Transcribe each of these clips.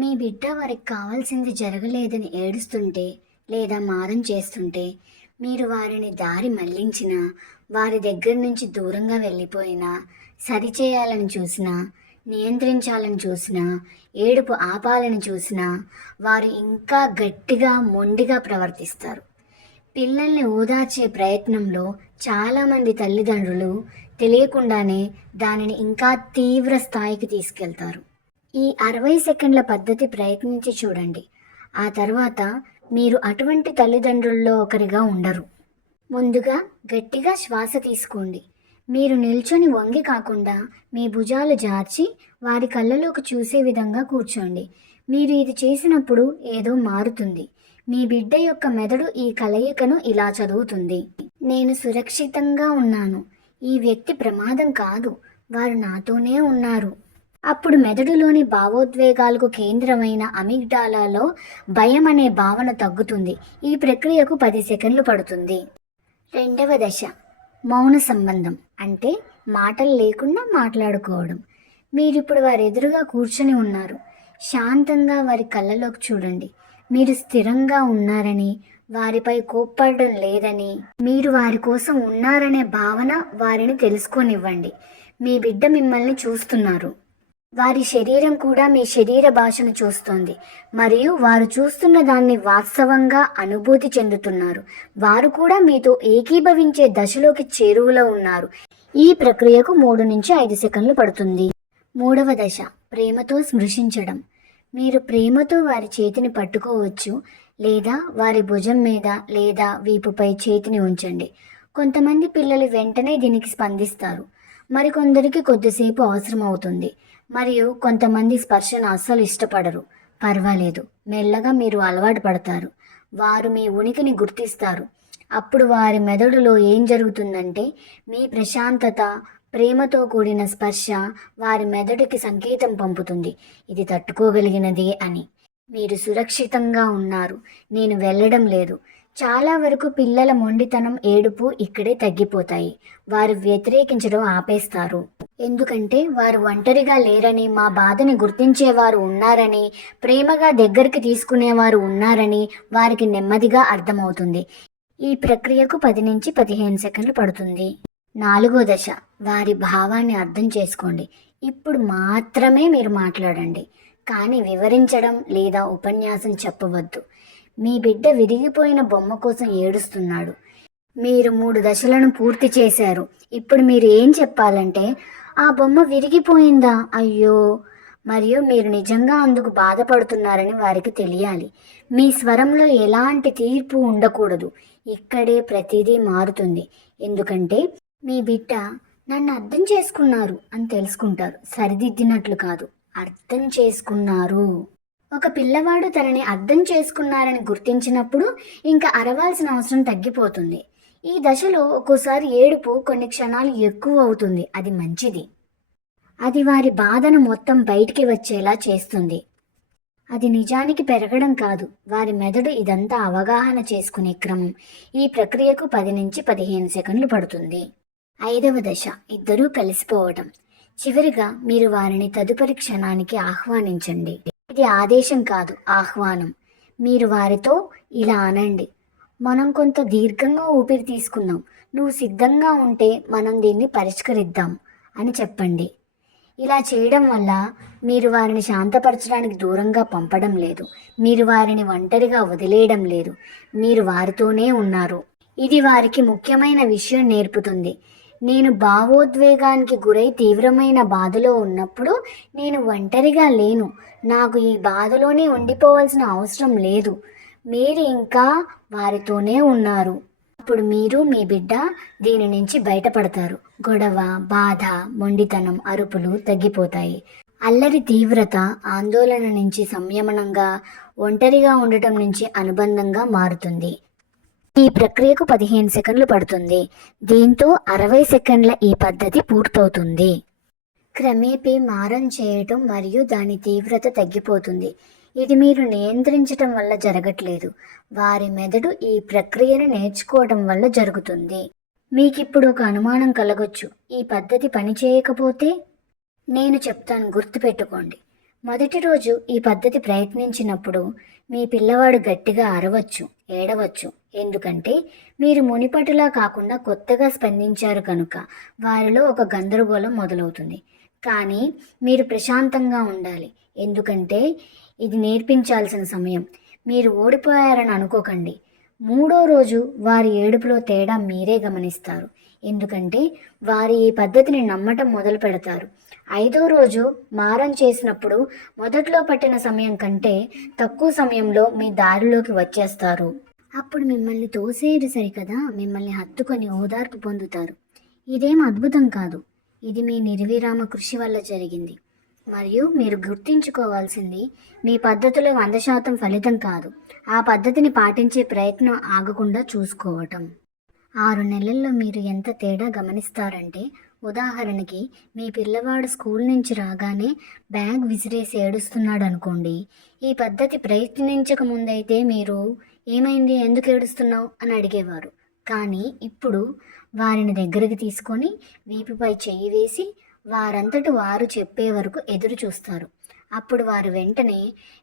మీ బిడ్డ వారికి కావాల్సింది జరగలేదని ఏడుస్తుంటే లేదా మారం చేస్తుంటే మీరు వారిని దారి మళ్లించినా, వారి దగ్గర నుంచి దూరంగా వెళ్ళిపోయినా, సరిచేయాలని చూసినా, నియంత్రించాలని చూసినా, ఏడుపు ఆపాలని చూసినా వారు ఇంకా గట్టిగా మొండిగా ప్రవర్తిస్తారు. పిల్లల్ని ఓదార్చే ప్రయత్నంలో చాలామంది తల్లిదండ్రులు తెలియకుండానే దానిని ఇంకా తీవ్ర స్థాయికి తీసుకెళ్తారు. ఈ 60 సెకండ్ల పద్ధతి ప్రయత్నించి చూడండి. ఆ తర్వాత మీరు అటువంటి తల్లిదండ్రుల్లో ఒకరిగా ఉండరు. ముందుగా గట్టిగా శ్వాస తీసుకోండి. మీరు నిల్చొని వంగి కాకుండా మీ భుజాలు జార్చి వారి కళ్ళలోకి చూసే విధంగా కూర్చోండి. మీరు ఇది చేసినప్పుడు ఏదో మారుతుంది. మీ బిడ్డ యొక్క మెదడు ఈ కలయికను ఇలా చదువుతుంది: నేను సురక్షితంగా ఉన్నాను, ఈ వ్యక్తి ప్రమాదం కాదు, వారు నాతోనే ఉన్నారు. అప్పుడు మెదడులోని భావోద్వేగాలకు కేంద్రమైన అమిగ్డాలాలో భయం అనే భావన తగ్గుతుంది. ఈ ప్రక్రియకు 10 సెకండ్లు పడుతుంది. రెండవ దశ మౌన సంబంధం, అంటే మాటలు లేకుండా మాట్లాడుకోవడం. మీరిప్పుడు వారి ఎదురుగా కూర్చొని ఉన్నారు. శాంతంగా వారి కళ్ళలోకి చూడండి. మీరు స్థిరంగా ఉన్నారని, వారిపై కోప్పడడం లేదని, మీరు వారి కోసం ఉన్నారనే భావన వారిని తెలుసుకోనివ్వండి. మీ బిడ్డ మిమ్మల్ని చూస్తున్నారు. వారి శరీరం కూడా మీ శరీర భాషను చూస్తోంది మరియు వారు చూస్తున్న దాన్ని వాస్తవంగా అనుభూతి చెందుతున్నారు. వారు కూడా మీతో ఏకీభవించే దశలోకి చేరువలో ఉన్నారు. ఈ ప్రక్రియకు 3 నుంచి 5 సెకండ్లు పడుతుంది. మూడవ దశ ప్రేమతో స్పృశించడం. మీరు ప్రేమతో వారి చేతిని పట్టుకోవచ్చు లేదా వారి భుజం మీద లేదా వీపుపై చేతిని ఉంచండి. కొంతమంది పిల్లలు వెంటనే దీనికి స్పందిస్తారు, మరికొందరికి కొద్దిసేపు అవసరం అవుతుంది, మరియు కొంతమంది స్పర్శను అస్సలు ఇష్టపడరు. పర్వాలేదు, మెల్లగా మీరు అలవాటు పడతారు. వారు మీ ఉనికిని గుర్తిస్తారు. అప్పుడు వారి మెదడులో ఏం జరుగుతుందంటే, మీ ప్రశాంతత, ప్రేమతో కూడిన స్పర్శ వారి మెదడుకి సంకేతం పంపుతుంది, ఇది తట్టుకోగలిగినదే అని. మీరు సురక్షితంగా ఉన్నారు, నేను వెళ్ళడం లేదు. చాలా వరకు పిల్లల మొండితనం, ఏడుపు ఇక్కడే తగ్గిపోతాయి. వారు వ్యతిరేకించడం ఆపేస్తారు. ఎందుకంటే వారు ఒంటరిగా లేరని, మా బాధని గుర్తించేవారు ఉన్నారని, ప్రేమగా దగ్గరికి తీసుకునేవారు ఉన్నారని వారికి నెమ్మదిగా అర్థమవుతుంది. ఈ ప్రక్రియకు 10 నుంచి 15 సెకండ్లు పడుతుంది. నాలుగో దశ వారి భావాన్ని అర్థం చేసుకోండి. ఇప్పుడు మాత్రమే మీరు మాట్లాడండి, కానీ వివరించడం లేదా ఉపన్యాసం చెప్పవద్దు. మీ బిడ్డ విరిగిపోయిన బొమ్మ కోసం ఏడుస్తున్నాడు. మీరు 3 దశలను పూర్తి చేశారు. ఇప్పుడు మీరు ఏం చెప్పాలంటే, ఆ బొమ్మ విరిగిపోయిందా, అయ్యో, మరియు మీరు నిజంగా అందుకు బాధపడుతున్నారని వారికి తెలియాలి. మీ స్వరంలో ఎలాంటి తీర్పు ఉండకూడదు. ఇక్కడే ప్రతిదీ మారుతుంది. ఎందుకంటే మీ బిడ్డ నన్ను అర్థం చేసుకున్నారు అని తెలుసుకుంటారు, సరిదిద్దినట్లు కాదు, అర్థం చేసుకున్నారు. ఒక పిల్లవాడు తనని అర్థం చేసుకున్నారని గుర్తించినప్పుడు ఇంకా అరవాల్సిన అవసరం తగ్గిపోతుంది. ఈ దశలో ఒక్కోసారి ఏడుపు కొన్ని క్షణాలు ఎక్కువ అవుతుంది. అది మంచిది. అది వారి బాధను మొత్తం బయటికి వచ్చేలా చేస్తుంది. అది నిజానికి పెరగడం కాదు, వారి మెదడు ఇదంతా అవగాహన చేసుకునే క్రమం. ఈ ప్రక్రియకు 10 నుంచి 15 సెకండ్లు పడుతుంది. ఐదవ దశ ఇద్దరూ కలిసిపోవడం. చివరిగా మీరు వారిని తదుపరి క్షణానికి ఆహ్వానించండి. ఇది ఆదేశం కాదు, ఆహ్వానం. మీరు వారితో ఇలా అనండి: మనం కొంత దీర్ఘంగా ఊపిరి తీసుకుందాం, నువ్వు సిద్ధంగా ఉంటే మనం దీన్ని పరిష్కరిద్దాం అని చెప్పండి. ఇలా చేయడం వల్ల మీరు వారిని శాంతపరచడానికి దూరంగా పంపడం లేదు, మీరు వారిని ఒంటరిగా వదిలేయడం లేదు, మీరు వారితోనే ఉన్నారు. ఇది వారికి ముఖ్యమైన విషయం నేర్పుతుంది. నేను భావోద్వేగానికి గురై తీవ్రమైన బాధలో ఉన్నప్పుడు నేను ఒంటరిగా లేను, నాకు ఈ బాధలోనే ఉండిపోవాల్సిన అవసరం లేదు, మీరు ఇంకా వారితోనే ఉన్నారు. అప్పుడు మీరు మీ బిడ్డ దీని నుంచి బయటపడతారు. గొడవ, బాధ, మొండితనం, అరుపులు తగ్గిపోతాయి. అల్లరి తీవ్రత ఆందోళన నుంచి సంయమనంగా, ఒంటరిగా ఉండటం నుంచి అనుబంధంగా మారుతుంది. ఈ ప్రక్రియకు 15 సెకండ్లు పడుతుంది. దీంతో 60 సెకండ్ల ఈ పద్ధతి పూర్తవుతుంది. క్రమేపీ మారం చేయటం మరియు దాని తీవ్రత తగ్గిపోతుంది. ఇది మీరు నియంత్రించటం వల్ల జరగట్లేదు, వారి మెదడు ఈ ప్రక్రియను నేర్చుకోవడం వల్ల జరుగుతుంది. మీకిప్పుడు ఒక అనుమానం కలగొచ్చు: ఈ పద్ధతి పనిచేయకపోతే? నేను చెప్తాను, గుర్తుపెట్టుకోండి. మొదటి రోజు ఈ పద్ధతి ప్రయత్నించినప్పుడు మీ పిల్లవాడు గట్టిగా అరవచ్చు, ఏడవచ్చు. ఎందుకంటే మీరు మునిపటిలా కాకుండా కొత్తగా స్పందించారు కనుక వారిలో ఒక గందరగోళం మొదలవుతుంది. కానీ మీరు ప్రశాంతంగా ఉండాలి. ఎందుకంటే ఇది నేర్పించాల్సిన సమయం. మీరు ఓడిపోయారని అనుకోకండి. మూడో రోజు వారి ఏడుపులో తేడా మీరే గమనిస్తారు. ఎందుకంటే వారి ఈ పద్ధతిని నమ్మటం మొదలు పెడతారు. ఐదో రోజు మారం చేసినప్పుడు మొదట్లో పట్టిన సమయం కంటే తక్కువ సమయంలో మీ దారిలోకి వచ్చేస్తారు. అప్పుడు మిమ్మల్ని తోసేయరు సరికదా, మిమ్మల్ని హత్తుకొని ఓదార్పు పొందుతారు. ఇదేం అద్భుతం కాదు, ఇది మీ నిర్విరామ కృషి వల్ల జరిగింది. మరియు మీరు గుర్తించుకోవాల్సింది మీ పద్ధతిలో 100% ఫలితం కాదు, ఆ పద్ధతిని పాటించే ప్రయత్నం ఆగకుండా చూసుకోవటం. 6 నెలల్లో మీరు ఎంత తేడా గమనిస్తారంటే, ఉదాహరణకి మీ పిల్లవాడు స్కూల్ నుంచి రాగానే బ్యాగ్ విసిరేసి ఏడుస్తున్నాడు అనుకోండి. ఈ పద్ధతి ప్రయత్నించక ముందైతే మీరు ఏమైంది, ఎందుకు ఏడుస్తున్నావు అని అడిగేవారు. కానీ ఇప్పుడు వారిని దగ్గరికి తీసుకొని వీపుపై చెయ్యి వేసి వారంతట వారు చెప్పే వరకు ఎదురు చూస్తారు. అప్పుడు వారు వెంటనే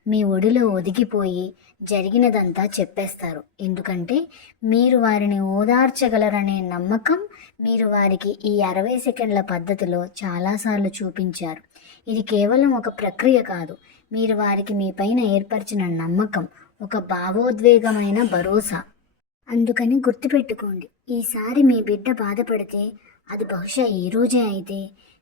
మీ ఒడిలో ఒదిగిపోయి జరిగినదంతా చెప్పేస్తారు. ఎందుకంటే మీరు వారిని ఓదార్చగలరనే నమ్మకం మీరు వారికి ఈ 60 సెకండ్ల పద్ధతిలో చాలాసార్లు చూపించారు. ఇది కేవలం ఒక ప్రక్రియ కాదు, మీరు వారికి మీ పైన ఏర్పరిచిన నమ్మకం, ఒక భావోద్వేగమైన భరోసా. అందుకని గుర్తుపెట్టుకోండి, ఈసారి మీ బిడ్డ బాధపడితే, అది బహుశా ఈ రోజే అయితే,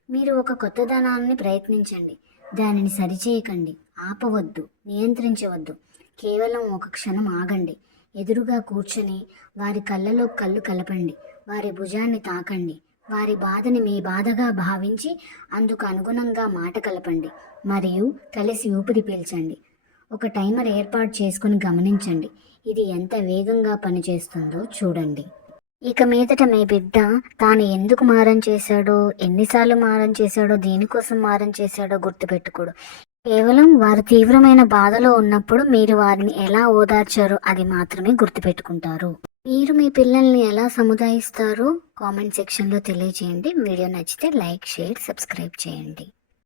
మీరు ఒక కొత్తదనాన్ని ప్రయత్నించండి. దానిని సరిచేయకండి, ఆపవద్దు, నియంత్రించవద్దు. కేవలం ఒక క్షణం ఆగండి. ఎదురుగా కూర్చొని వారి కళ్ళలో కళ్ళు కలపండి, వారి భుజాన్ని తాకండి, వారి బాధని మీ బాధగా భావించి అందుకు అనుగుణంగా మాట కలపండి మరియు కలిసి ఊపిరి పీల్చండి. ఒక టైమర్ ఏర్పాటు చేసుకుని గమనించండి, ఇది ఎంత వేగంగా పనిచేస్తుందో చూడండి. ఇక మీదట మీ బిడ్డ తాను ఎందుకు మారం చేశాడో, ఎన్నిసార్లు మారం చేశాడో, దేనికోసం మారం చేశాడో గుర్తుపెట్టుకోడు. కేవలం వారు తీవ్రమైన బాధలో ఉన్నప్పుడు మీరు వారిని ఎలా ఓదార్చారో అది మాత్రమే గుర్తుపెట్టుకుంటారు. మీరు మీ పిల్లల్ని ఎలా సముదాయిస్తారో కామెంట్ సెక్షన్లో తెలియజేయండి. వీడియో నచ్చితే లైక్, షేర్, సబ్స్క్రైబ్ చేయండి.